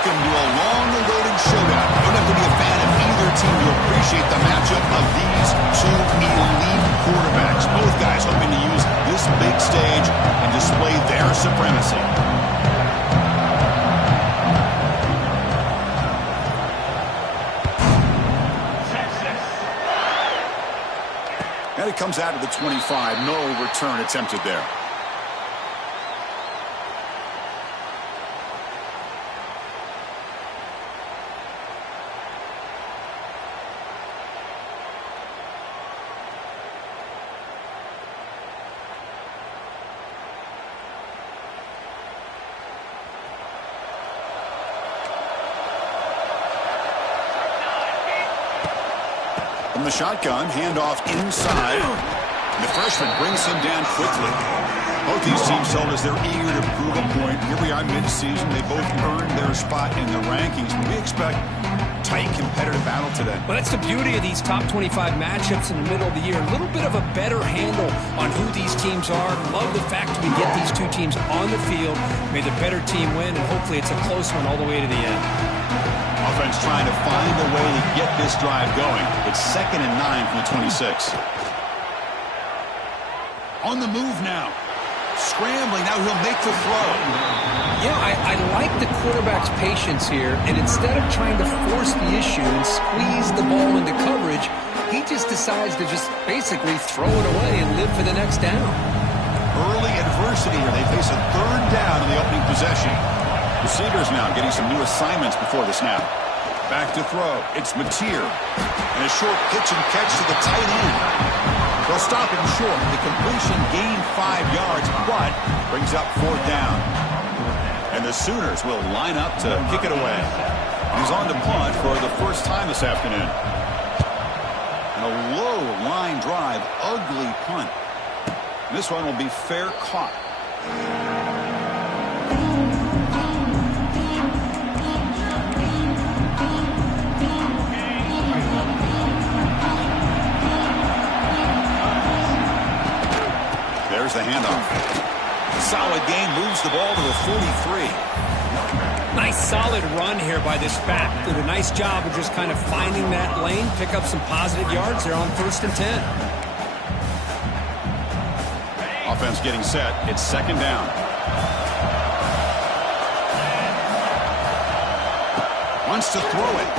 welcome to a long-awaited showdown. You don't have to be a fan of either team to appreciate the matchup of these two elite quarterbacks. Both guys hoping to use this big stage and display their supremacy. And it comes out of the 25. No return attempted there. From the shotgun, handoff inside. The freshman brings him down quickly. Both these teams told us they're eager to prove a point. Here we are mid-season. They both earned their spot in the rankings. But we expect tight, competitive battle today. Well, that's the beauty of these top 25 matchups in the middle of the year. A little bit of a better handle on who these teams are. Love the fact we get these two teams on the field. May the better team win, and hopefully it's a close one all the way to the end. Offense trying to find a way to get this drive going. It's 2nd and 9 from the 26. On the move now. Scrambling. Now he'll make the throw. Yeah, I like the quarterback's patience here. And instead of trying to force the issue and squeeze the ball into coverage, he just decides to just basically throw it away and live for the next down. Early adversity here. They face a 3rd down in the opening possession. Receivers now getting some new assignments before the snap. Back to throw. It's Mateer. And a short pitch and catch to the tight end. They'll stop him short. The completion gained 5 yards, but brings up 4th down. And the Sooners will line up to kick it away. He's on to punt for the first time this afternoon. And a low line drive. Ugly punt. And this one will be fair caught. There's the handoff. Solid gain, moves the ball to the 43. Nice solid run here by this back. Did a nice job of just kind of finding that lane, pick up some positive yards there on 1st and 10. Offense getting set. It's 2nd down. Wants to throw it.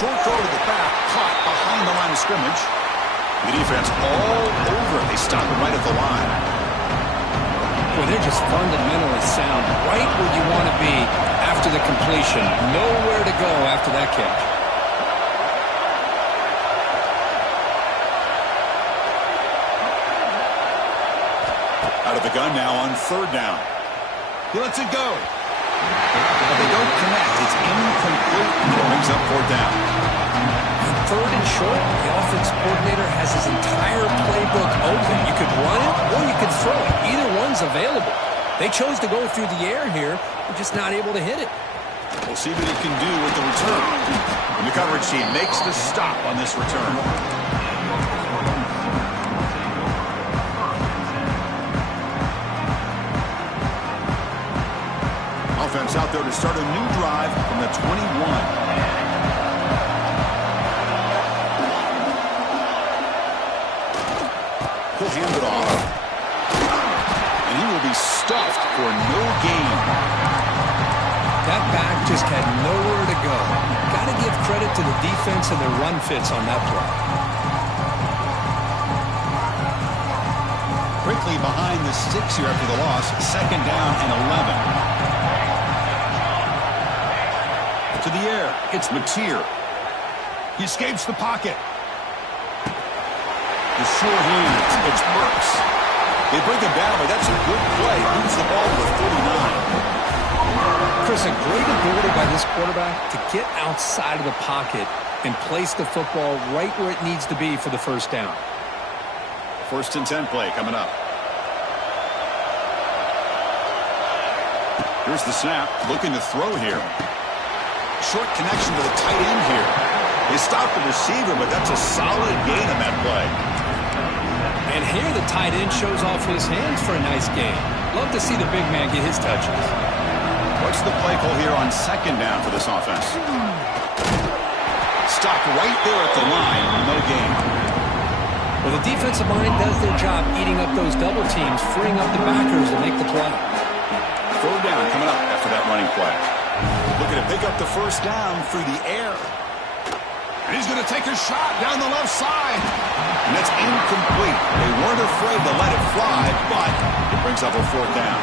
Short throw to the back, caught behind the line of scrimmage. The defense all over it. They stop it right at the line. Well, they're just fundamentally sound. Right where you want to be after the completion. Nowhere to go after that catch. Out of the gun now on 3rd down. He lets it go. But they don't connect. It's incomplete. And it brings up 4th down. 3rd and short, the offense coordinator has his entire playbook open. You could run it or you could throw it. Either one's available. They chose to go through the air here. They're just not able to hit it. We'll see what he can do with the return. And the coverage team makes the stop on this return. Offense out there to start a new drive from the 21. He'll hand it off. And he will be stuffed for no gain. That back just had nowhere to go. Got to give credit to the defense and their run fits on that play. Quickly behind the sticks here after the loss. 2nd down and 11. To the air. It's Mateer. He escapes the pocket. The short hands. It's Burks. They bring him down, but that's a good play. Moves the ball to the 49. Chris, a great ability by this quarterback to get outside of the pocket and place the football right where it needs to be for the 1st down. 1st and 10 play coming up. Here's the snap. Looking to throw here. Short connection to the tight end here. They stop the receiver, but that's a solid gain on that play. And here the tight end shows off his hands for a nice gain. Love to see the big man get his touches. What's the play call here on second down for this offense? Stopped right there at the line. No gain. Well, the defensive line does their job eating up those double teams, freeing up the backers to make the play. Third down coming up after that running play. Looking to pick up the first down through the air. And he's going to take a shot down the left side. And that's incomplete. They weren't afraid to let it fly, but it brings up a fourth down.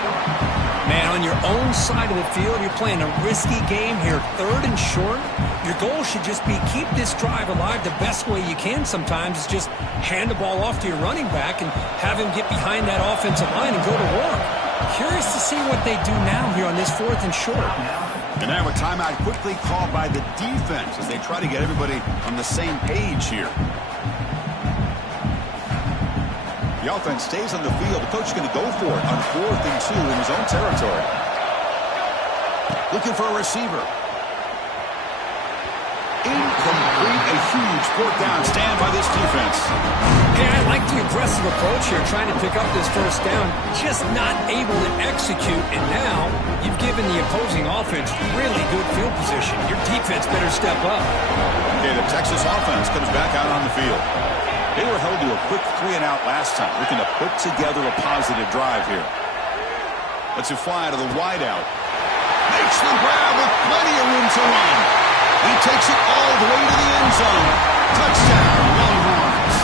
Man, on your own side of the field, you're playing a risky game here. Third and short. Your goal should just be keep this drive alive the best way you can sometimes is just hand the ball off to your running back and have him get behind that offensive line and go to work. Curious to see what they do now here on this fourth and short. And now a timeout quickly called by the defense as they try to get everybody on the same page here. The offense stays on the field. The coach is going to go for it on 4th and 2 in his own territory. Looking for a receiver. Incomplete. A huge fourth down stand by this defense. Yeah, I like the aggressive approach here, trying to pick up this first down. Just not able to execute, and now you've given the opposing offense really good field position. Your defense better step up. Okay, the Texas offense comes back out on the field. They were held to a quick 3-and-out last time, looking to put together a positive drive here. Let's it fly to the wideout. Makes the grab with plenty of room to run. He takes it all the way to the end zone. Touchdown, Longhorns.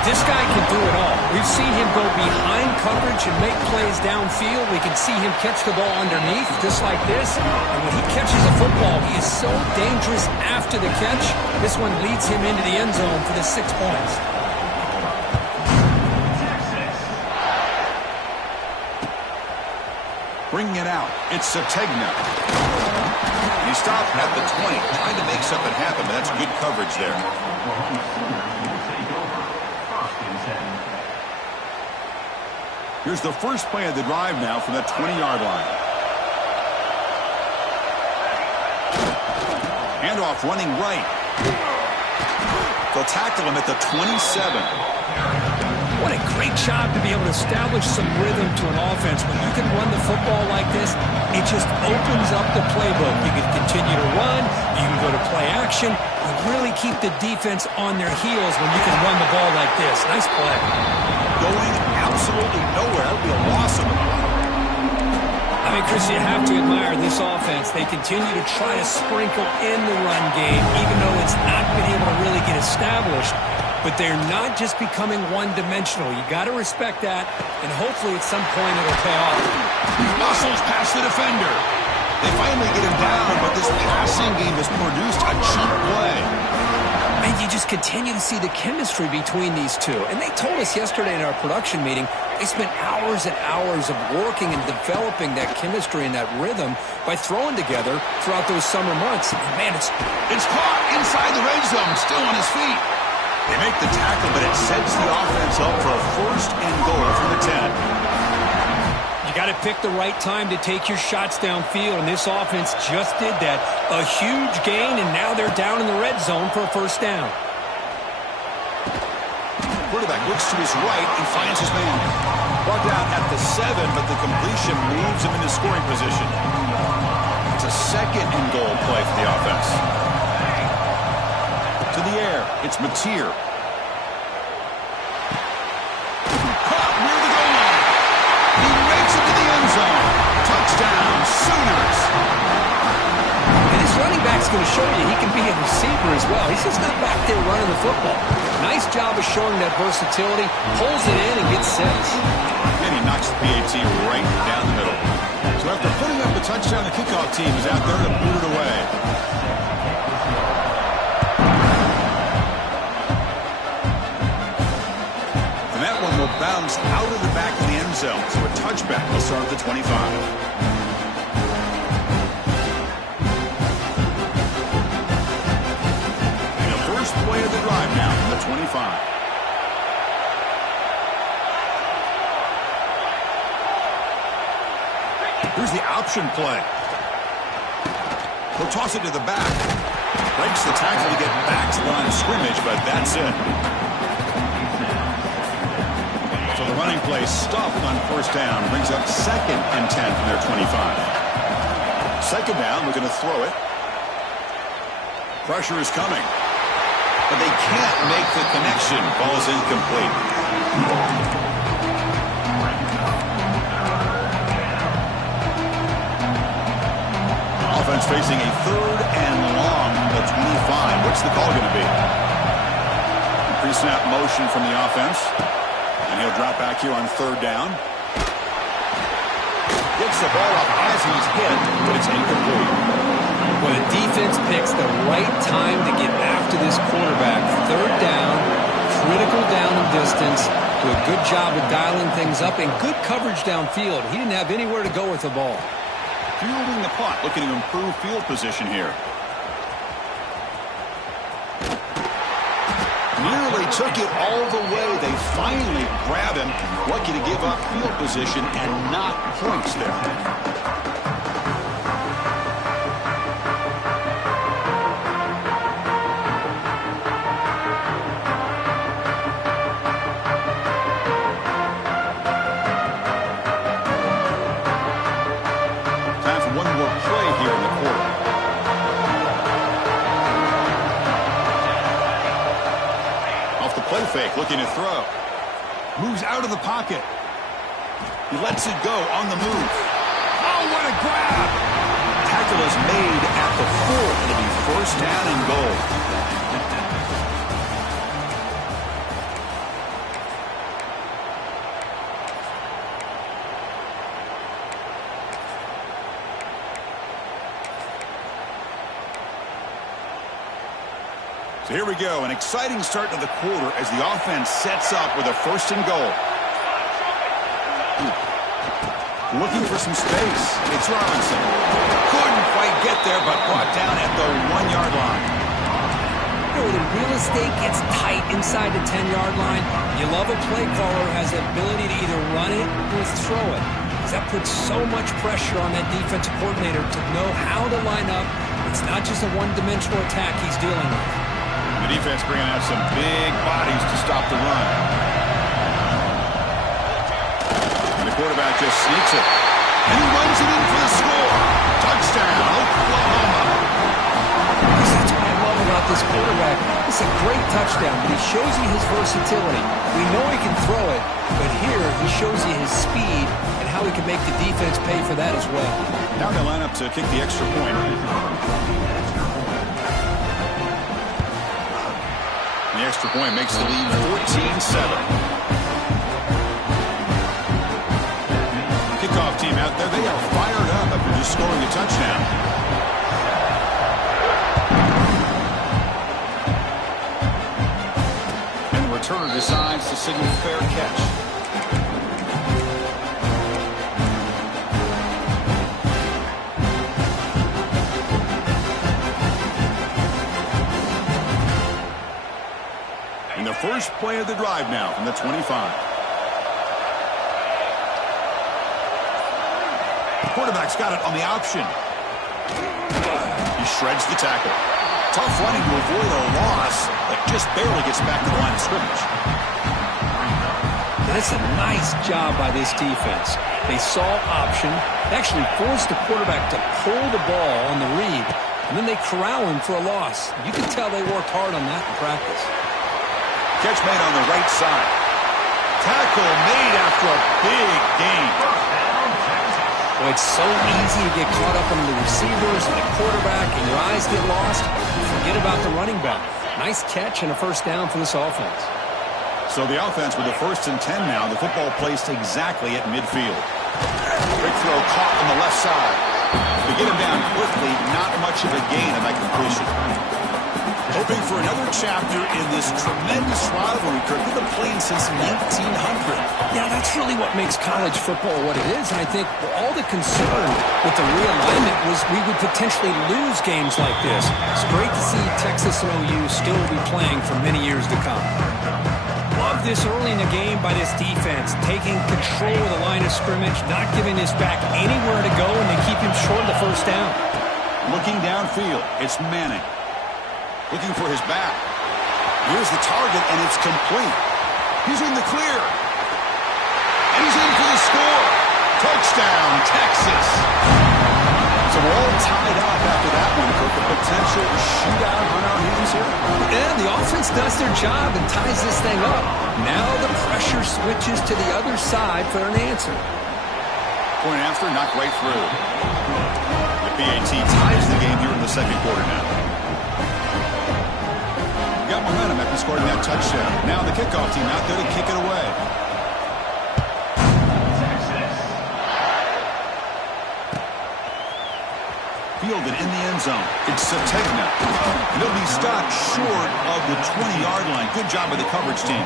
This guy can do it all. We've seen him go behind coverage and make plays downfield. We can see him catch the ball underneath, just like this. And when he catches a football, he is so dangerous after the catch. This one leads him into the end zone for the 6 points. Bringing it out, it's Sategna. He stopped at the 20, trying to make something happen, but that's good coverage there. Here's the first play of the drive now from the 20-yard line. Handoff running right. They'll tackle him at the 27. What a great job to be able to establish some rhythm to an offense. When you can run the football like this, it just opens up the playbook. You can continue to run, you can go to play action, and really keep the defense on their heels when you can run the ball like this. Nice play. Going absolutely nowhere. That would be a loss of the ball. I mean, Chris, you have to admire this offense. They continue to try to sprinkle in the run game, even though it's not been able to really get established. But they're not just becoming one-dimensional. You got to respect that, and hopefully at some point it'll pay off. He muscles past the defender. They finally get him down, but this passing game has produced a cheap play. And you just continue to see the chemistry between these two. And they told us yesterday in our production meeting, they spent hours and hours of working and developing that chemistry and that rhythm by throwing together throughout those summer months. And man, it's caught inside the red zone, still on his feet. They make the tackle, but it sets the offense up for a first and goal from the 10. You got to pick the right time to take your shots downfield, and this offense just did that. A huge gain, and now they're down in the red zone for a first down. Quarterback looks to his right and finds his man. Brought down at the 7, but the completion moves him into scoring position. It's a second and goal play for the offense. To the air, it's Matier. Caught near the goal line. He rakes it to the end zone. Touchdown, Sooners. And his running back's going to show you he can be a receiver as well. He's just not back there running the football. Nice job of showing that versatility. Pulls it in and gets 6. And he knocks the PAT right down the middle. So after putting up the touchdown, the kickoff team is out there to boot it away. Will bounce out of the back of the end zone. So a touchback will start at the 25. And the first play of the drive now from the 25. Here's the option play. He'll toss it to the back. Breaks the tackle to get back to the line of scrimmage, but that's it. So the running play stuffed on first down brings up 2nd and 10 from their 25. second down, looking to throw it. Pressure is coming. But they can't make the connection. Ball's incomplete. Offense facing a third and long from the 25. What's the call going to be? Pre-snap motion from the offense. And he'll drop back here on third down. Gets the ball up as he's hit, but it's incomplete. Well, the defense picks the right time to get after this quarterback. Third down, critical down and distance. Do a good job of dialing things up and good coverage downfield. He didn't have anywhere to go with the ball. Fielding the punt, looking to improve field position here. Nearly took it all the way. They finally grab him. Lucky to give up field position and not points there. Fake, looking to throw. Moves out of the pocket. He lets it go on the move. Oh, what a grab! Tackle is made at the 4. It'll be first down and goal. So here we go, an exciting start to the quarter as the offense sets up with a first and goal. Looking for some space. It's Robinson. Couldn't quite get there, but brought down at the 1-yard line. You know, the real estate gets tight inside the 10-yard line. You love a play caller who has the ability to either run it or throw it. Because that puts so much pressure on that defensive coordinator to know how to line up. It's not just a one-dimensional attack he's dealing with. The defense bringing out some big bodies to stop the run. And the quarterback just sneaks it. And he runs it in for the score. Touchdown, Oklahoma. That's what I love about this quarterback. It's a great touchdown, but he shows you his versatility. We know he can throw it, but here he shows you his speed and how he can make the defense pay for that as well. Now they line up to kick the extra point. The extra point makes the lead 14-7. Kickoff team out there, they are fired up after just scoring a touchdown. And the returner decides to signal fair catch. First play of the drive now from the 25. The quarterback's got it on the option. He shreds the tackle. Tough running to avoid a loss, but just barely gets back to the line of scrimmage. That's a nice job by this defense. They saw option, actually forced the quarterback to pull the ball on the read, and then they corral him for a loss. You can tell they worked hard on that in practice. Catch made on the right side. Tackle made after a big gain. Well, it's so easy to get caught up on the receivers and the quarterback, and your eyes get lost. Forget about the running back. Nice catch and a first down for this offense. So the offense with the 1st and 10 now. The football placed exactly at midfield. Quick throw caught on the left side. To get him down quickly, not much of a gain on that completion. Hoping for another chapter in this tremendous rivalry, Kirk. They've been playing since 1900. Yeah, that's really what makes college football what it is. And I think all the concern with the realignment was we would potentially lose games like this. It's great to see Texas and OU still be playing for many years to come. Love this early in the game by this defense, taking control of the line of scrimmage, not giving this back anywhere to go, and they keep him short of the first down. Looking downfield, it's Manning. Looking for his back. Here's the target, and it's complete. He's in the clear. And he's in for the score. Touchdown, Texas. So we're all tied up after that one, Kirk. A potential shootout on our hands here. And the offense does their job and ties this thing up. Now the pressure switches to the other side for an answer. Point after, knocked right through. The PAT ties the game here in the second quarter now. Got momentum after scoring that touchdown. Now the kickoff team out there to kick it away. Fielded in the end zone. It's Sategna. And he'll be stopped short of the 20-yard line. Good job by the coverage team.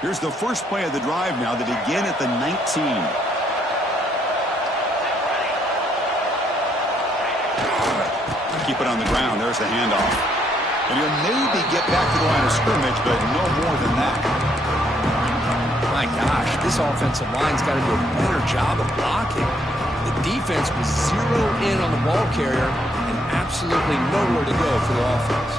Here's the first play of the drive now. They begin at the 19. Keep it on the ground. There's the handoff. And he'll maybe get back to the line of scrimmage, but no more than that. My gosh, this offensive line's got to do a better job of blocking. The defense was zero in on the ball carrier and absolutely nowhere to go for the offense.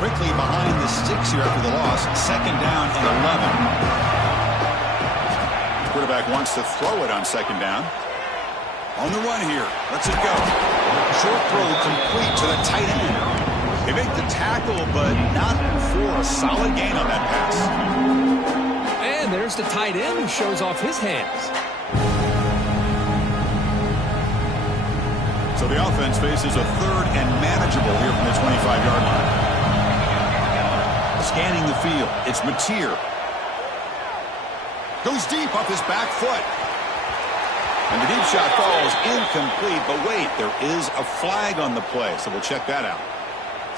Quickly behind the sticks here after the loss. Second down and 11. Quarterback wants to throw it on second down. On the run here. Let's it go. Short throw complete to the tight end. They make the tackle, but not for a solid gain on that pass. And there's the tight end who shows off his hands. So the offense faces a third and manageable here from the 25-yard line. Scanning the field. It's Matier. Goes deep off his back foot. And the deep shot falls incomplete. But wait, there is a flag on the play, so we'll check that out.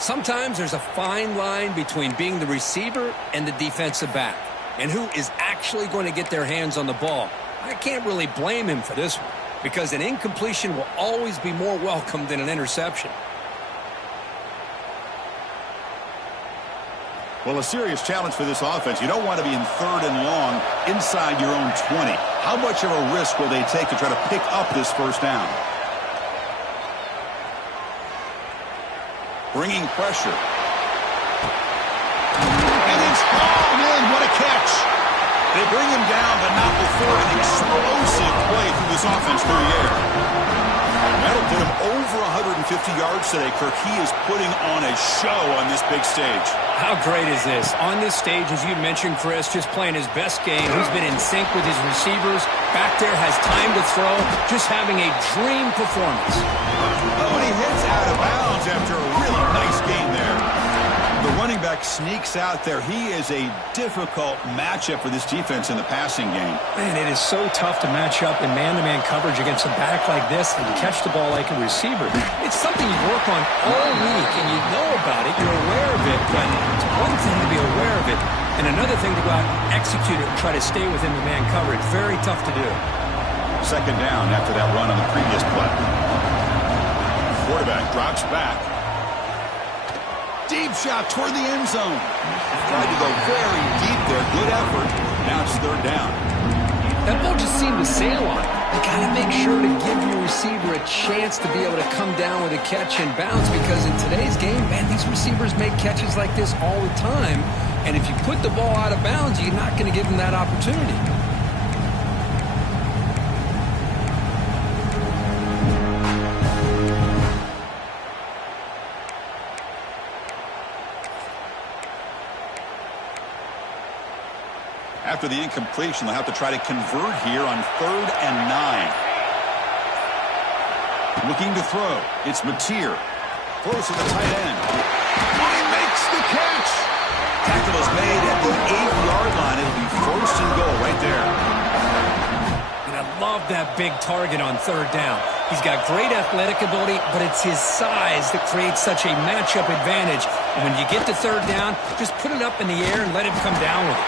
Sometimes there's a fine line between being the receiver and the defensive back, and who is actually going to get their hands on the ball. I can't really blame him for this one, because an incompletion will always be more welcome than an interception. Well, a serious challenge for this offense. You don't want to be in third and long inside your own 20. How much of a risk will they take to try to pick up this first down? Bringing pressure. And it's hauled in. What a catch. They bring him down, but not before an explosive play through this offense through the air. That'll put him over 150 yards today, Kirk. He is putting on a show on this big stage. How great is this? On this stage, as you mentioned, Chris, just playing his best game. He's been in sync with his receivers. Back there, has time to throw. Just having a dream performance. Oh, and he hits out of bounds after a really nice game there. The running back sneaks out there. He is a difficult matchup for this defense in the passing game. Man, it is so tough to match up in man-to-man coverage against a back like this and catch the ball like a receiver. It's something you work on all week, and you know about it. You're aware of it, but it's one thing to be aware of it, and another thing to go out and execute it and try to stay within the man coverage. Very tough to do. Second down after that run on the previous play. Quarterback drops back. Deep shot toward the end zone. Tried to go very deep there. Good effort. Now it's third down. That ball just seemed to sail on it. You got to make sure to give your receiver a chance to be able to come down with a catch and bounce, because in today's game, man, these receivers make catches like this all the time. And if you put the ball out of bounds, you're not going to give them that opportunity. After the incompletion, they'll have to try to convert here on 3rd and 9. Looking to throw. It's Matier. Throws to the tight end. And he makes the catch. Tackle is made at the 8-yard line. It'll be 1st and goal right there. And I love that big target on 3rd down. He's got great athletic ability, but it's his size that creates such a matchup advantage. And when you get to 3rd down, just put it up in the air and let him come down with it.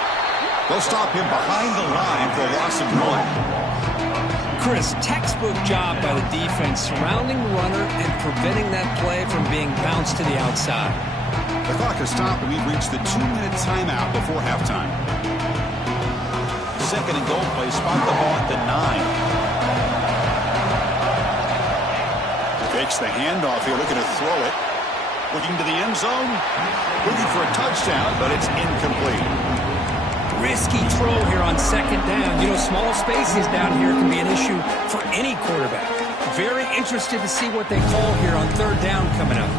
They'll stop him behind the line for a loss of 1. Chris, textbook job by the defense surrounding the runner and preventing that play from being bounced to the outside. The clock has stopped, and we've reached the 2-minute timeout before halftime. second and goal play. Spot the ball at the 9. Fakes the handoff here, looking to throw it. Looking to the end zone. Looking for a touchdown, but it's incomplete. Risky throw here on second down. You know, small spaces down here can be an issue for any quarterback. Very interested to see what they call here on third down coming up.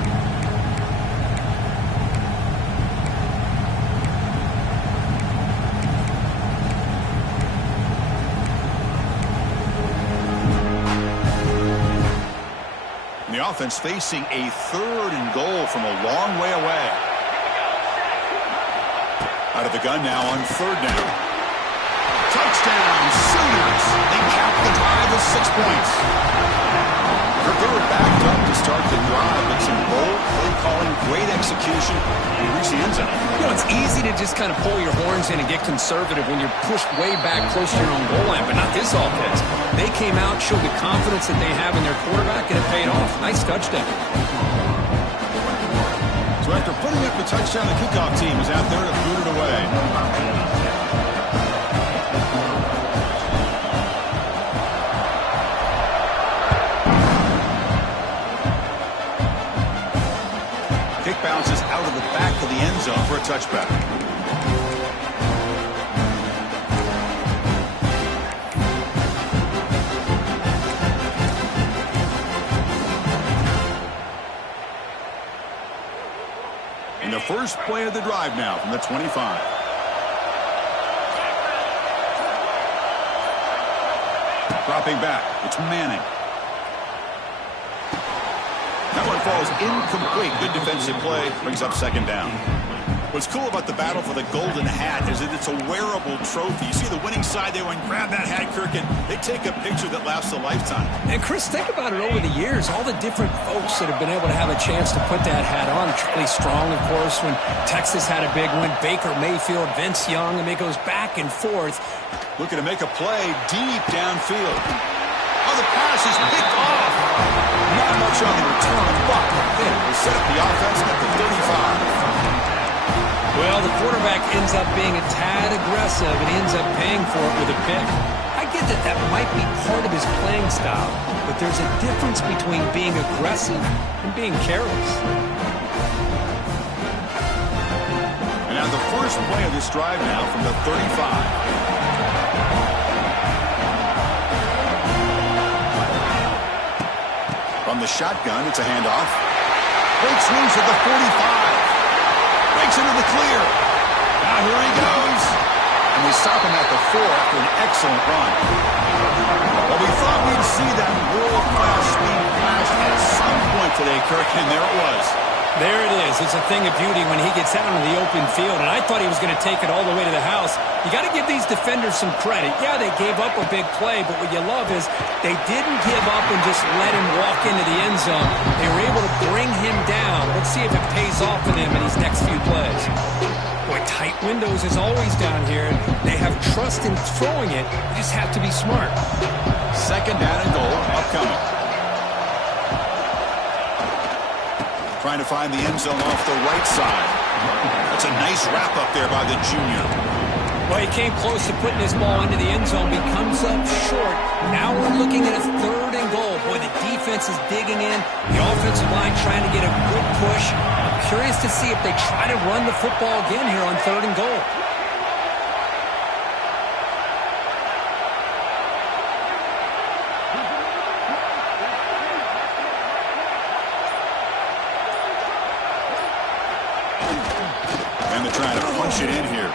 And the offense facing a third and goal from a long way away. Out of the gun now on third down. Touchdown, Sooners. They cap the drive with 6 points. They were backed up to start the drive, but some bold play calling, great execution. They reach the end zone. You know, it's easy to just kind of pull your horns in and get conservative when you're pushed way back close to your own goal line, but not this offense. They came out, showed the confidence that they have in their quarterback, and it paid off. Nice touchdown. So after putting up the touchdown, the kickoff team is out there to boot it away. Kick bounces out of the back of the end zone for a touchback. And the first play of the drive now from the 25. Dropping back, it's Manning. That one falls incomplete. Good defensive play. Brings up second down. What's cool about the battle for the golden hat is that it's a wearable trophy. You see the winning side, they went and grab that hat, Kirk, and they take a picture that lasts a lifetime. And, Chris, think about it over the years. All the different folks that have been able to have a chance to put that hat on. Charlie Strong, of course, when Texas had a big win. Baker Mayfield, Vince Young. I mean, it goes back and forth. Looking to make a play deep downfield. Oh, the pass is picked off. Not much on the return, but they set up the offense at the 35. Well, the quarterback ends up being a tad aggressive and ends up paying for it with a pick. I get that that might be part of his playing style, but there's a difference between being aggressive and being careless. And now the first play of this drive now from the 35. From the shotgun, it's a handoff. Breaks loose at the 45. Breaks into the clear. Now here he goes. And they stop him at the 4 after an excellent run. Well, we thought we'd see that world-class speed flash at some point today, Kirk, and there it was. There it is. It's a thing of beauty when he gets out in the open field, and I thought he was going to take it all the way to the house. You got to give these defenders some credit. Yeah, they gave up a big play, but what you love is they didn't give up and just let him walk into the end zone. They were able to bring him down. Let's see if it pays off for them in these next few plays. Boy, tight windows as always down here. They have trust in throwing it. You just have to be smart. Second down and goal upcoming. Trying to find the end zone off the right side. That's a nice wrap up there by the junior. Well, he came close to putting his ball into the end zone. He comes up short. Now we're looking at a third and goal. Boy, the defense is digging in. The offensive line trying to get a good push. I'm curious to see if they try to run the football again here on third and goal. And they're trying to punch it in here.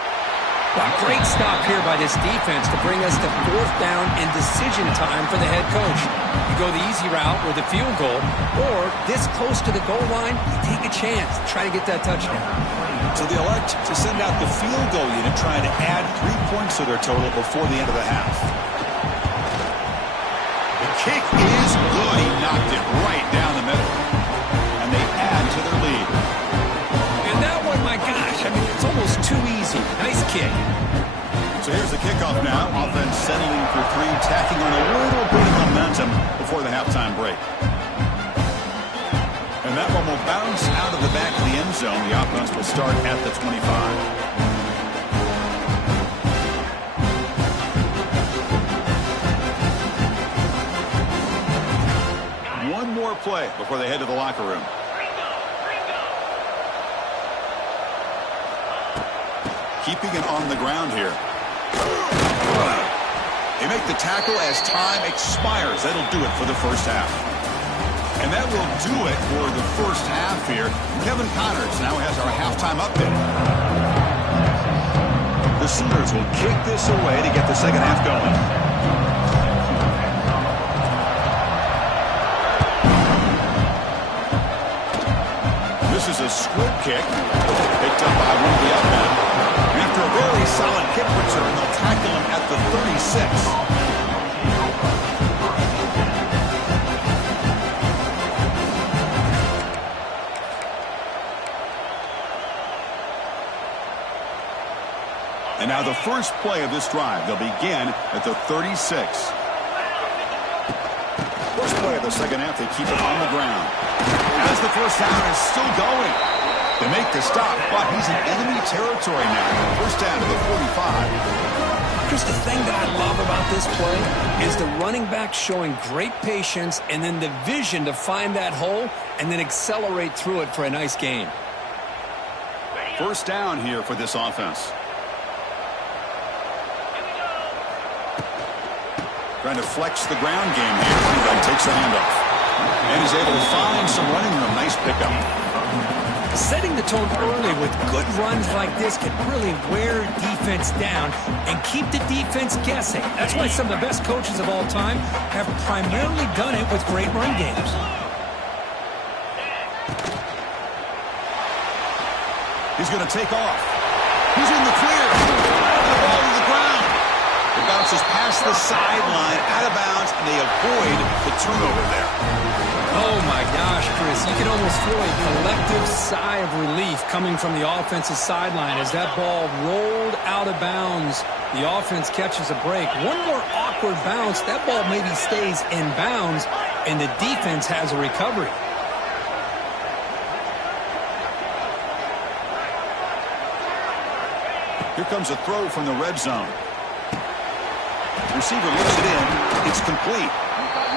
Well, great stop here by this defense to bring us to fourth down and decision time for the head coach. You go the easy route with a field goal, or this close to the goal line, you take a chance to try to get that touchdown. So they elect to send out the field goal unit, trying to add 3 points to their total before the end of the half. The kick is good. He knocked it right down the middle. And they add to their lead. And that one, my gosh, I mean, it's almost too easy. Nice kick. So here's the kickoff now. Offense settling for 3, tacking on a little bit of momentum before the halftime break. And that one will bounce out of the back of the end zone. The offense will start at the 25. play before they head to the locker room. Keeping it on the ground here. They make the tackle as time expires. That'll do it for the first half. And that will do it for the first half here. Kevin Connors now has our halftime update. The Sooners will kick this away to get the second half going. This is a squib kick. Picked up by one of the upmen. And after a very solid kick return, they'll tackle him at the 36. And now the first play of this drive. They'll begin at the 36. First play of the second half, they keep it on the ground. As the first down is still going. They make the stop, but he's in enemy territory now. First down to the 45. Chris, the thing that I love about this play is the running back showing great patience and then the vision to find that hole and then accelerate through it for a nice gain. First down here for this offense. Trying to flex the ground game here. Running back takes the handoff. And he's able to find some running room. Nice pickup. Setting the tone early with good runs like this can really wear defense down and keep the defense guessing. That's why some of the best coaches of all time have primarily done it with great run games. He's going to take off. He's in the clear. And the ball to the ground. It bounces past the sideline, out of bounds, and they avoid the turnover there. Oh, my gosh, Chris. You can almost feel a collective sigh of relief coming from the offensive sideline as that ball rolled out of bounds. The offense catches a break. One more awkward bounce. That ball maybe stays in bounds, and the defense has a recovery. Here comes a throw from the red zone. Receiver looks it in. It's complete.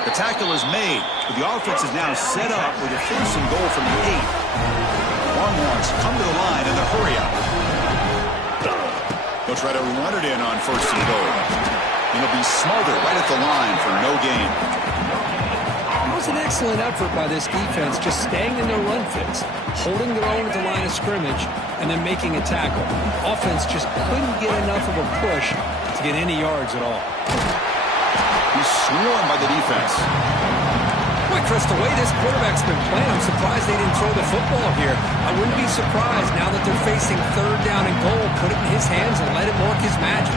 The tackle is made, but the offense is now set up with a first and goal from the 8. Longhorns come to the line in the hurry up. They'll try to run it in on first and goal. And it'll be smothered right at the line for no gain. It was an excellent effort by this defense, just staying in their run fits, holding their own at the line of scrimmage, and then making a tackle. Offense just couldn't get enough of a push to get any yards at all. He's swarmed by the defense. Boy, Chris, the way this quarterback's been playing, I'm surprised they didn't throw the football here. I wouldn't be surprised now that they're facing third down and goal. Put it in his hands and let him work his magic.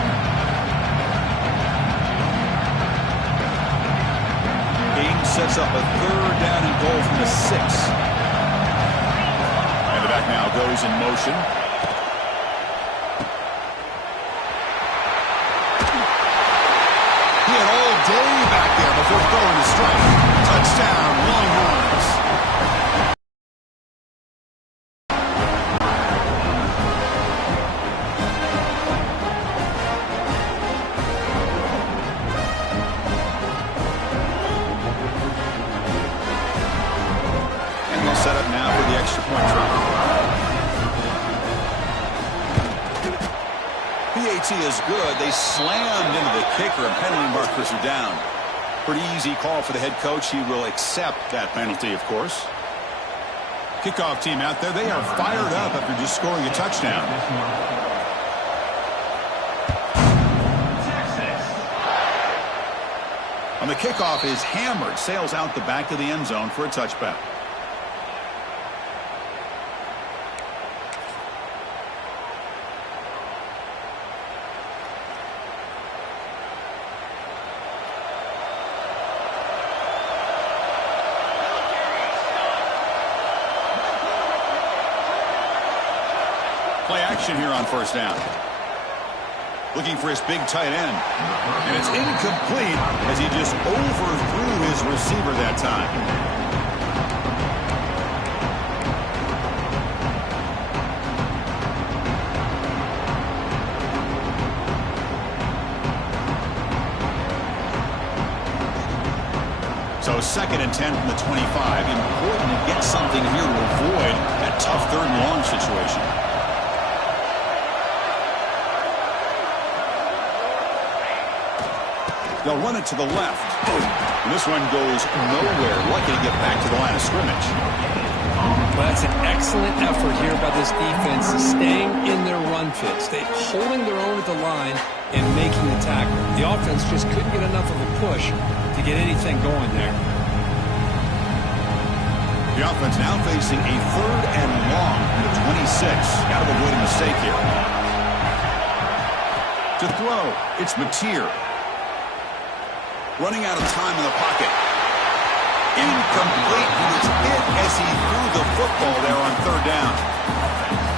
Game sets up a third down and goal from the 6. And the back now goes in motion. He had all day back there before throwing the strike. Touchdown, Longhorns. And we'll set up now for the extra point try. PAT is good. They slammed into the kicker and penalty markers are down. Pretty easy call for the head coach. He will accept that penalty, of course. Kickoff team out there. They are fired up after just scoring a touchdown. On the kickoff is hammered. Sails out the back of the end zone for a touchback. Play action here on first down. Looking for his big tight end. And it's incomplete as he just overthrew his receiver that time. So 2nd and 10 from the 25. Important to get something here to avoid that tough 3rd and long situation. They'll run it to the left. And this one goes nowhere. Lucky to get back to the line of scrimmage. Well, that's an excellent effort here by this defense, staying in their run fits. They're holding their own at the line and making the tackle. The offense just couldn't get enough of a push to get anything going there. The offense now facing a 3rd and long from the 26. Got to avoid a mistake here. To throw, it's Matier. Running out of time in the pocket. Incomplete. He was hit as he threw the football there on 3rd down.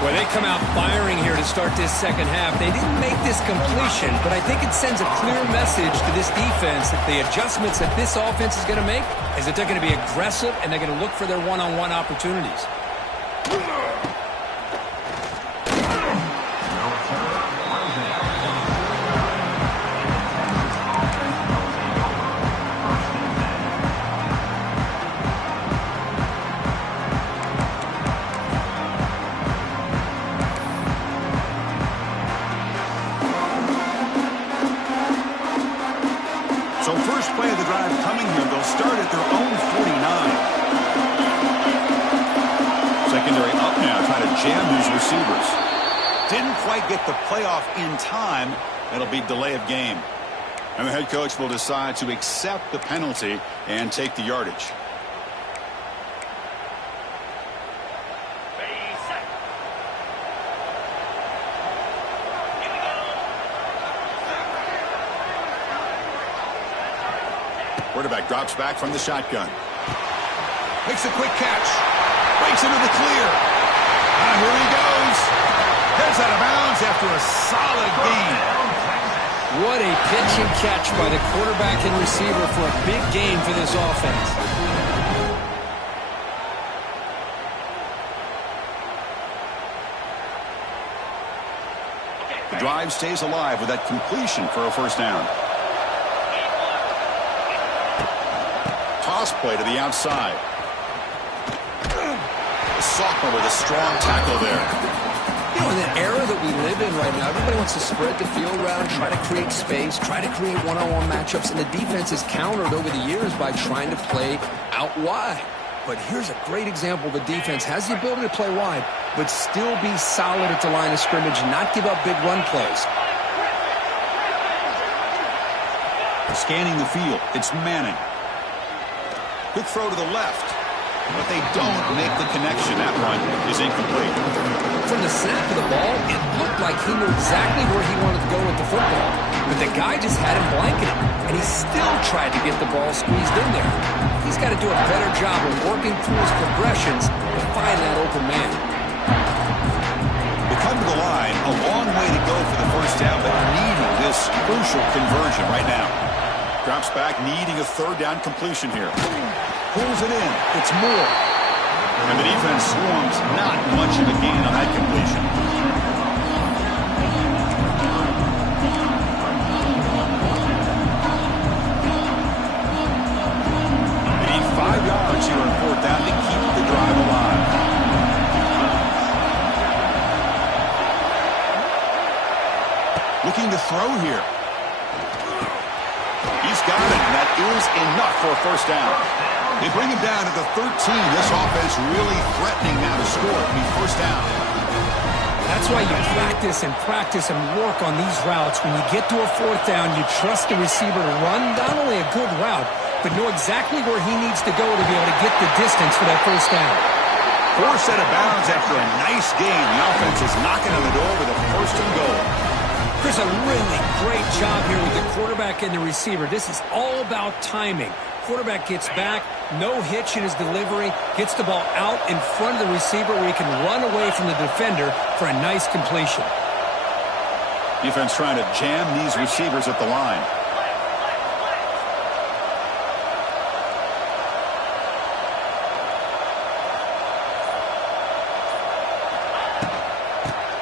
Well, they come out firing here to start this 2nd half. They didn't make this completion, but I think it sends a clear message to this defense that the adjustments that this offense is going to make is that they're going to be aggressive and they're going to look for their one-on-one opportunities. So first play of the drive coming here. They'll start at their own 49. Secondary up now, trying to jam these receivers. Didn't quite get the playoff in time. It'll be delay of game. And the head coach will decide to accept the penalty and take the yardage. Quarterback drops back from the shotgun. Makes a quick catch. Breaks into the clear. And here he goes. Heads out of bounds after a solid gain. What a pitch and catch by the quarterback and receiver for a big gain for this offense. The drive stays alive with that completion for a 1st down. Toss play to the outside. The sophomore with a strong tackle there. You know, in the era that we live in right now, everybody wants to spread the field around, try to create space, try to create one-on-one matchups, and the defense is countered over the years by trying to play out wide. But here's a great example. The defense has the ability to play wide, but still be solid at the line of scrimmage, not give up big run plays. Scanning the field, it's Manning. Quick throw to the left, but they don't make the connection. That one is incomplete. From the snap of the ball, it looked like he knew exactly where he wanted to go with the football, but the guy just had him blanketed, and he still tried to get the ball squeezed in there. He's got to do a better job of working through his progressions to find that open man. They come to the line, a long way to go for the 1st down, but needing this crucial conversion right now. Drops back, needing a 3rd down completion here. Pulls it in. It's Moore. And the defense swarms. Not much of a gain on that completion. They need 5 yards here on 4th down to keep the drive alive. Looking to throw here. He's got it, and that is enough for a 1st down. They bring him down to the 13. This offense really threatening now to score. It'll be 1st down. That's why you practice and work on these routes. When you get to a 4th down, you trust the receiver to run not only a good route, but know exactly where he needs to go to be able to get the distance for that 1st down. 4 set of bounds after a nice gain. The offense is knocking on the door with a 1st and goal. There's a really great job here with the quarterback and the receiver. This is all about timing. Quarterback gets back, no hitch in his delivery, gets the ball out in front of the receiver where he can run away from the defender for a nice completion. Defense trying to jam these receivers at the line.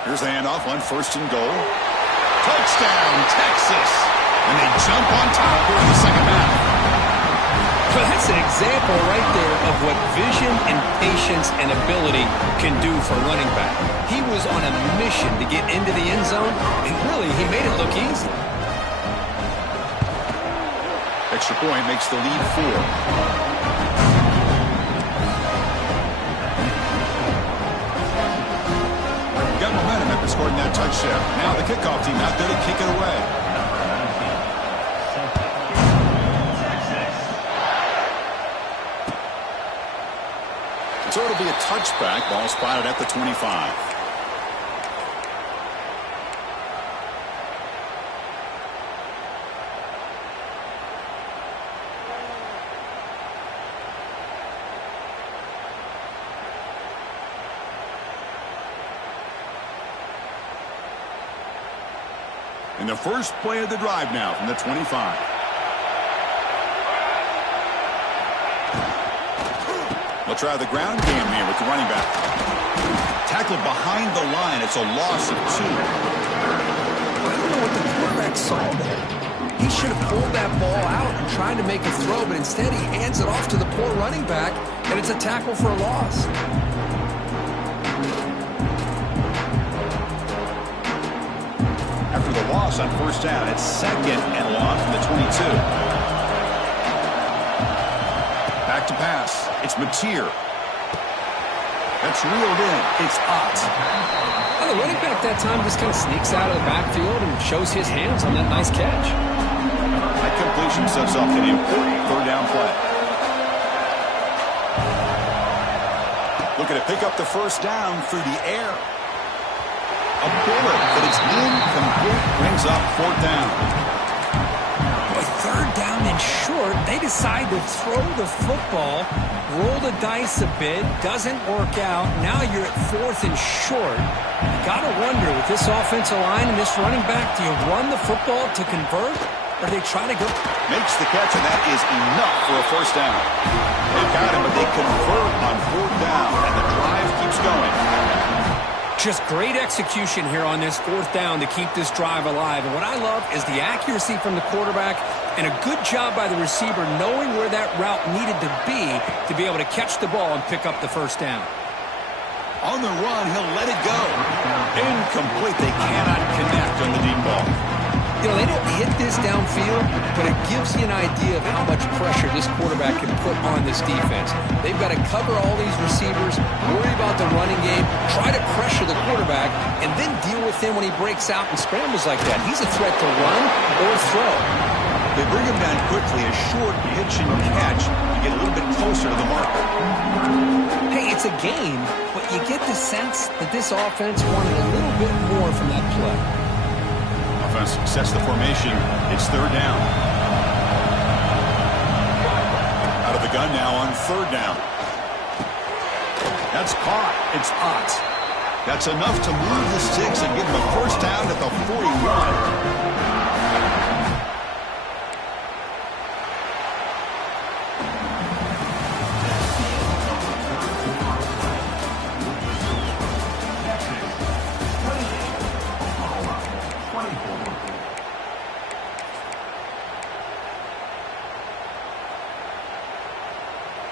Here's the handoff on 1st and goal. Touchdown, Texas. And they jump on top here in the 2nd half. Well, that's an example right there of what vision and patience and ability can do for a running back. He was on a mission to get into the end zone, and really, he made it look easy. Extra point makes the lead 4. Got momentum after scoring that touchdown. Now the kickoff team out there to kick it away. So it'll be a touchback. Ball spotted at the 25. In the first play of the drive now from the 25. They'll try the ground game here with the running back. Tackled behind the line. It's a loss of 2. I don't know what the quarterback saw there. He should have pulled that ball out and tried to make a throw, but instead he hands it off to the poor running back, and it's a tackle for a loss. After the loss on first down, it's 2nd and long from the 22. Back to pass. It's Mateer. That's reeled in. It's Ott. Well, the running back that time just kind of sneaks out of the backfield and shows his hands on that nice catch. That completion sets off an important third down play. Looking to pick up the first down through the air. A bullet, but it's incomplete. Brings up 4th down. Boy, 3rd down and short. They decide to throw the football, roll the dice a bit, doesn't work out. Now you're at 4th and short. You got to wonder, with this offensive line and this running back, do you run the football to convert, or do they try to go? Makes the catch, and that is enough for a first down. They've got him, but they convert on 4th down, and the drive keeps going. Just great execution here on this 4th down to keep this drive alive. And what I love is the accuracy from the quarterback and a good job by the receiver knowing where that route needed to be able to catch the ball and pick up the first down. On the run, he'll let it go. Incomplete. They cannot connect on the deep ball. You know, they don't hit this downfield, but it gives you an idea of how much pressure this quarterback can put on this defense. They've got to cover all these receivers, worry about the running game, try to pressure the quarterback, and then deal with him when he breaks out and scrambles like that. He's a threat to run or throw. They bring him down quickly, a short pitch and catch to get a little bit closer to the mark. Hey, it's a game, but you get the sense that this offense wanted a little bit more from that play. Offense sets the formation. It's 3rd down. Out of the gun now on 3rd down. That's caught. It's Ott. That's enough to move the sticks and give them a first down at the 41.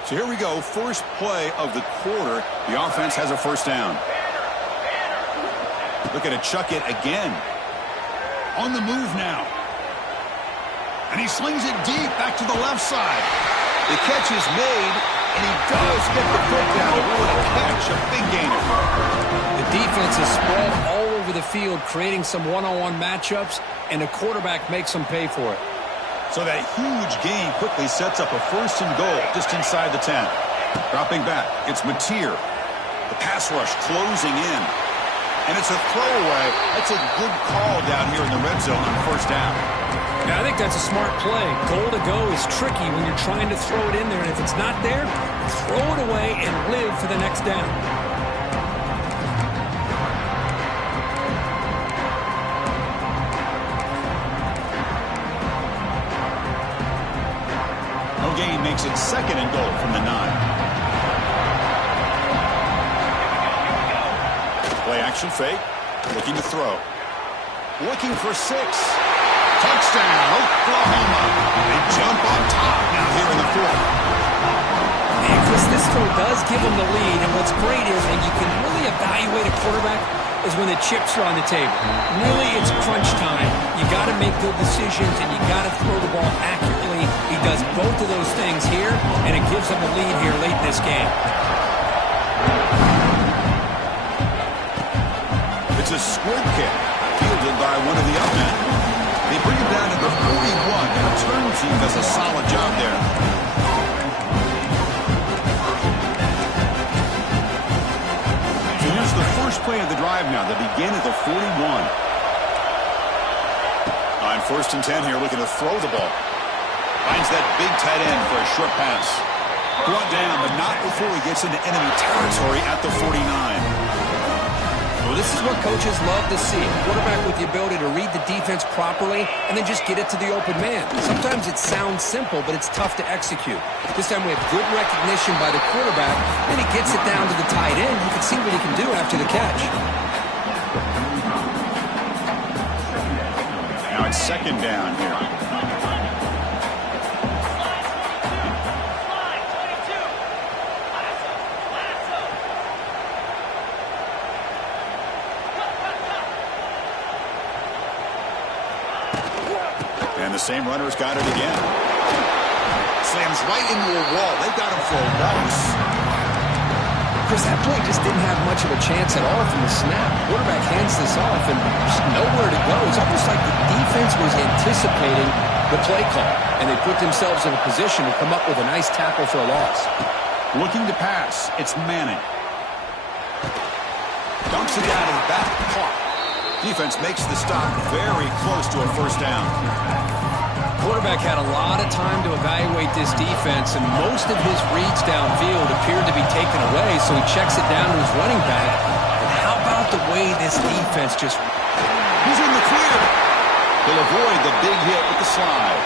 So here we go, first play of the quarter. The offense has a first down. Looking to chuck it again. On the move now. And he slings it deep back to the left side. The catch is made, and he does get the foot down to rule it a catch, a big gainer. The defense is spread all over the field, creating some one-on-one matchups, and the quarterback makes them pay for it. So that huge gain quickly sets up a 1st and goal just inside the 10. Dropping back, it's Mateer. The pass rush closing in. And it's a throwaway. That's a good call down here in the red zone on 1st down. Yeah, I think that's a smart play. Goal to go is tricky when you're trying to throw it in there, and if it's not there, throw it away and live for the next down. Gain makes it 2nd and goal from the 9. Play action fake. Looking to throw. Looking for 6. Touchdown, Oklahoma. They jump on top now here in the fourth. Man, Chris, this throw does give them the lead, and what's great is when you can really evaluate a quarterback is when the chips are on the table. Really, it's crunch time. You got to make good decisions, and you got to throw the ball accurately. He does both of those things here, and it gives them a lead here late in this game. It's a squib kick, fielded by one of the up men. They bring him down to the 41, and the return team does a solid job there. So here's the first play of the drive now. They begin at the 41. On 1st and 10 here, looking to throw the ball. Finds that big tight end for a short pass. Brought down, but not before he gets into enemy territory at the 49. Well, this is what coaches love to see. A quarterback with the ability to read the defense properly and then just get it to the open man. Sometimes it sounds simple, but it's tough to execute. This time we have good recognition by the quarterback. Then he gets it down to the tight end. You can see what he can do after the catch. Now it's 2nd down here. And the same runner's got it again. Slams right into a wall. They've got him for a loss. Chris, that play just didn't have much of a chance at all from the snap. Quarterback hands this off and just nowhere to go. It's almost like the defense was anticipating the play call, and they put themselves in a position to come up with a nice tackle for a loss. Looking to pass. It's Manning. Dumps it down to the back. Caught. Defense makes the stop very close to a 1st down. Quarterback had a lot of time to evaluate this defense, and most of his reads downfield appeared to be taken away, so he checks it down to his running back. And how about the way this defense just... He's in the clear. He'll avoid the big hit with the slide.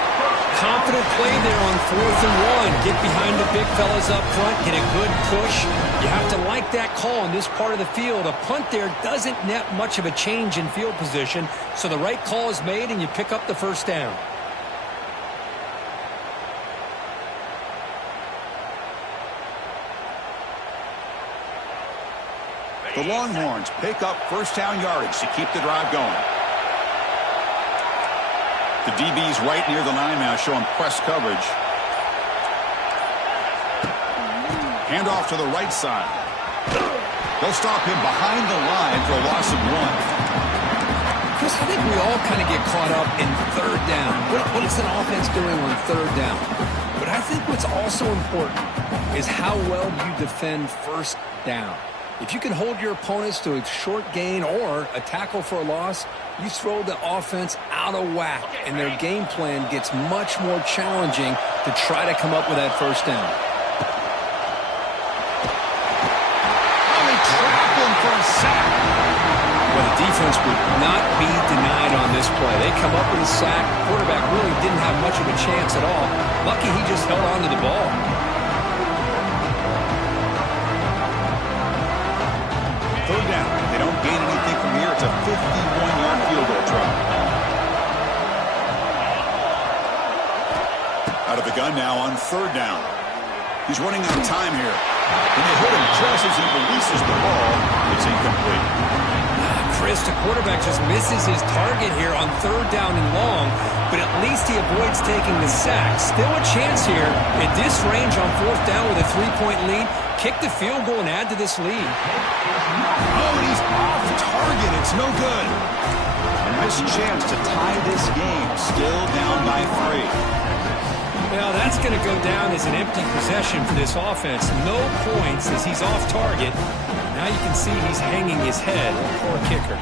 Confident play there on 4th and 1. Get behind the big fellas up front, get a good push. You have to like that call in this part of the field. A punt there doesn't net much of a change in field position, so the right call is made and you pick up the 1st down. The Longhorns pick up 1st down yardage to keep the drive going. The DB's right near the line now, showing press coverage. Handoff to the right side. They'll stop him behind the line for a loss of 1. Chris, I think we all kind of get caught up in 3rd down. What is an offense doing on 3rd down? But I think what's also important is how well you defend 1st down. If you can hold your opponents to a short gain or a tackle for a loss, you throw the offense out of whack, and their game plan gets much more challenging to try to come up with that 1st down. Oh, they trap him for a sack. Well, the defense would not be denied on this play. They come up with a sack. Quarterback really didn't have much of a chance at all. Lucky he just held on to the ball. 3rd down. They don't gain anything from here. It's a 51-yard field goal try. Out of the gun now on 3rd down. He's running out of time here. When they hit him just as he releases the ball, it's incomplete. Chris, the quarterback just misses his target here on 3rd down and long, but at least he avoids taking the sack. Still a chance here at this range on 4th down with a 3-point lead. Kick the field goal and add to this lead. Oh, and he's off target. It's no good. A nice chance to tie this game. Still down by 3. Well, that's going to go down as an empty possession for this offense. No points as he's off target. Now you can see he's hanging his head. Poor kicker.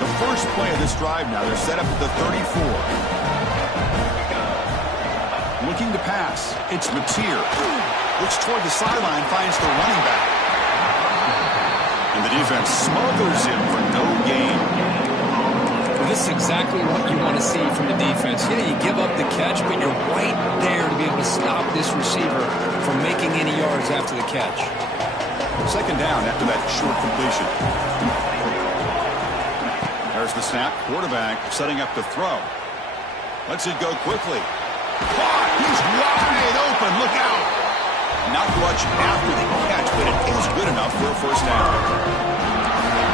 The first play of this drive now. They're set up at the 34. Looking to pass. It's Matier. Looks toward the sideline, finds the running back. And the defense smothers him for no gain. Well, this is exactly what you want to see from the defense. Yeah, you give up the catch, but you're right there to be able to stop this receiver from making any yards after the catch. 2nd down after that short completion. There's the snap. Quarterback setting up to throw. Lets it go quickly. Caught! He's wide open. Look out! Not much after the catch, but it is good enough for a first down.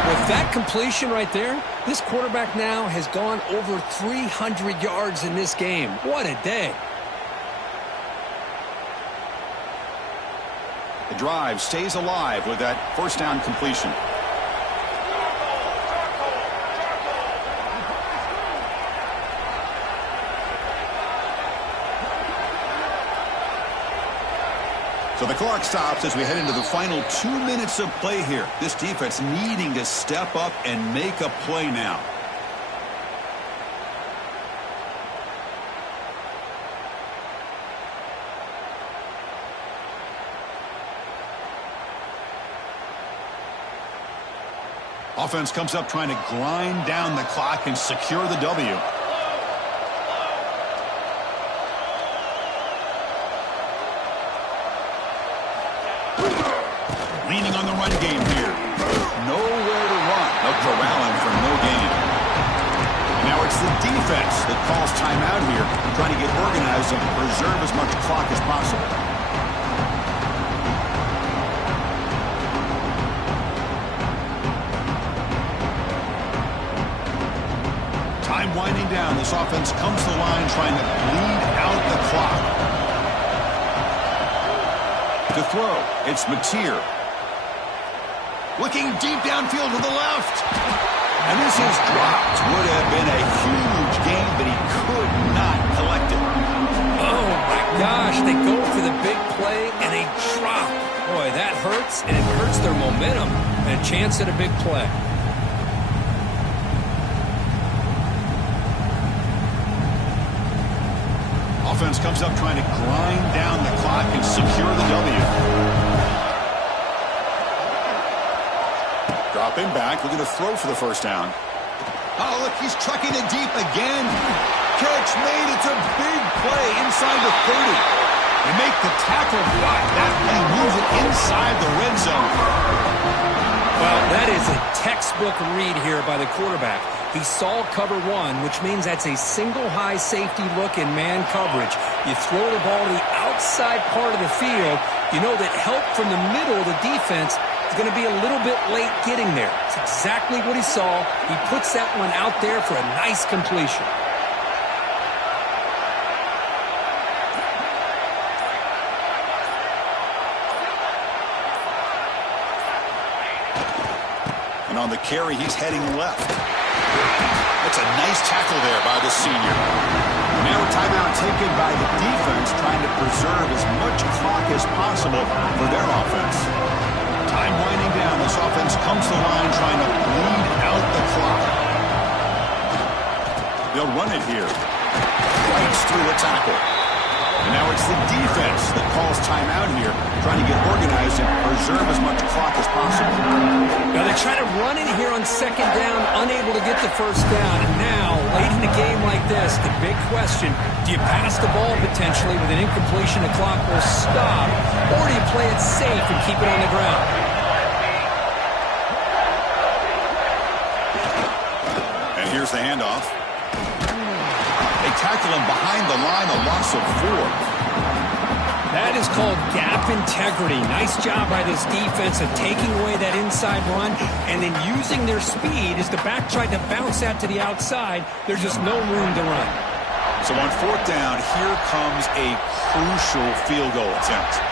With that completion right there, this quarterback now has gone over 300 yards in this game. What a day. The drive stays alive with that first down completion. So the clock stops as we head into the final 2 minutes of play here. This defense needing to step up and make a play now. Offense comes up trying to grind down the clock and secure the W. Leaning on the run game here. Nowhere to run. They'll corral him for no gain. And now it's the defense that calls timeout here, trying to get organized and preserve as much clock as possible. Time winding down. This offense comes to the line trying to bleed out the clock. To throw, it's Mizzoui. Looking deep downfield to the left. And this is dropped. Would have been a huge gain, but he could not collect it. Oh, my gosh. They go for the big play, and they drop. Boy, that hurts, and it hurts their momentum. And a chance at a big play. Offense comes up trying to grind down the clock and secure the W. Dropping back, looking to throw for the first down. Oh, look, he's trucking it deep again. Catch made. It's a big play inside the 30. They make the tackle block that and moves it inside the red zone. Well, that is a textbook read here by the quarterback. He saw cover one, which means that's a single high safety look in man coverage. You throw the ball to the outside part of the field, you know that help from the middle of the defense is going to be a little bit late getting there. It's exactly what he saw. He puts that one out there for a nice completion. And on the carry, he's heading left. That's a nice tackle there by the senior. Now a timeout taken by the defense, trying to preserve as much clock as possible for their offense. Time winding down. This offense comes to the line trying to bleed out the clock. They'll run it here. Rights through a tackle. And now it's the defense that calls timeout here, trying to get organized and preserve as much clock as possible. Now they try to run it here on second down, unable to get the first down. And now, late in a game like this, the big question, do you pass the ball potentially with an incompletion? The clock will stop. Or do you play it safe and keep it on the ground? And here's the handoff. They tackle him behind the line, a loss of 4. That is called gap integrity. Nice job by this defense of taking away that inside run and then using their speed as the back tried to bounce that to the outside. There's just no room to run. So on fourth down, here comes a crucial field goal attempt.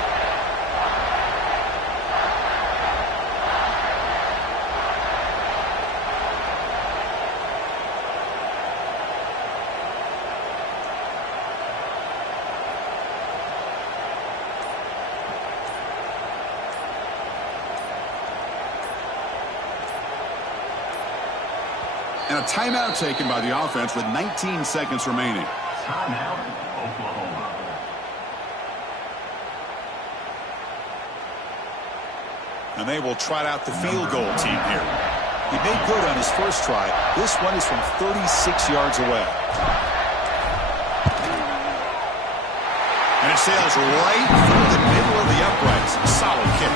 And a timeout taken by the offense with 19 seconds remaining. Timeout, Oklahoma. And they will trot out the field goal team here. He made good on his first try. This one is from 36 yards away. And it sails right through the middle of the uprights. Solid kick.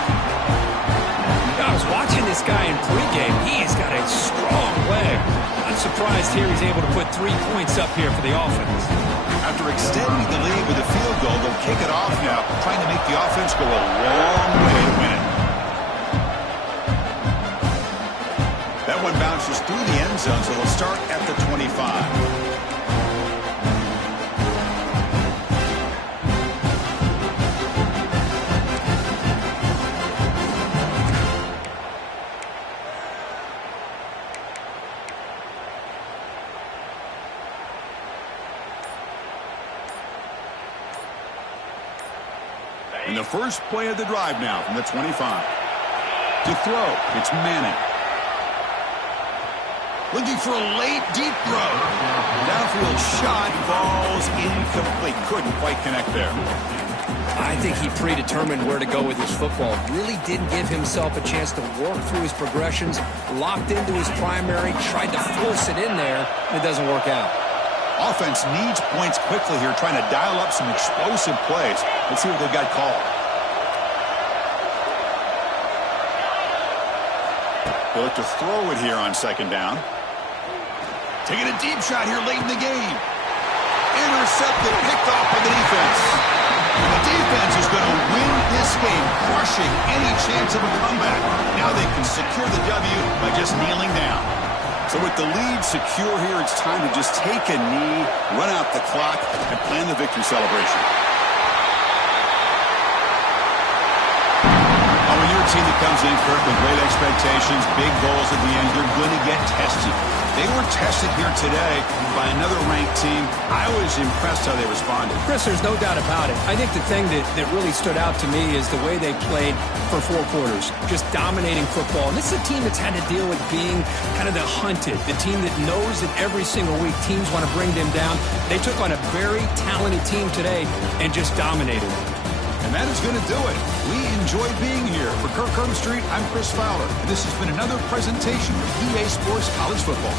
I was watching this guy in pregame. He has got a strong leg. Not here he's able to put 3 points up here for the offense. After extending the lead with a field goal, they'll kick it off now, trying to make the offense go a long way to win it. That one bounces through the end zone, so they'll start at the 25. And the first play of the drive now from the 25. To throw, it's Manning. Looking for a late, deep throw. Downfield shot, falls incomplete. Couldn't quite connect there. I think he predetermined where to go with his football. Really didn't give himself a chance to work through his progressions. Locked into his primary, tried to force it in there, and it doesn't work out. Offense needs points quickly here, trying to dial up some explosive plays. Let's see what they've got called. They look to throw it here on second down. Taking a deep shot here late in the game. Intercepted, picked off by the defense. The defense is going to win this game, crushing any chance of a comeback. Now they can secure the W by just kneeling down. So with the lead secure here, it's time to just take a knee, run out the clock, and plan the victory celebration. Oh, when you're a team that comes in, Kirk, with great expectations, big goals at the end, you're going to get tested. They were tested here today by another ranked team. I was impressed how they responded. Chris, there's no doubt about it. I think the thing that really stood out to me is the way they played for 4 quarters, just dominating football. And this is a team that's had to deal with being kind of the hunted, the team that knows that every single week teams want to bring them down. They took on a very talented team today and just dominated it. And that is going to do it. We enjoy being here. For Kirk Street, I'm Chris Fowler. And this has been another presentation of EA Sports College Football.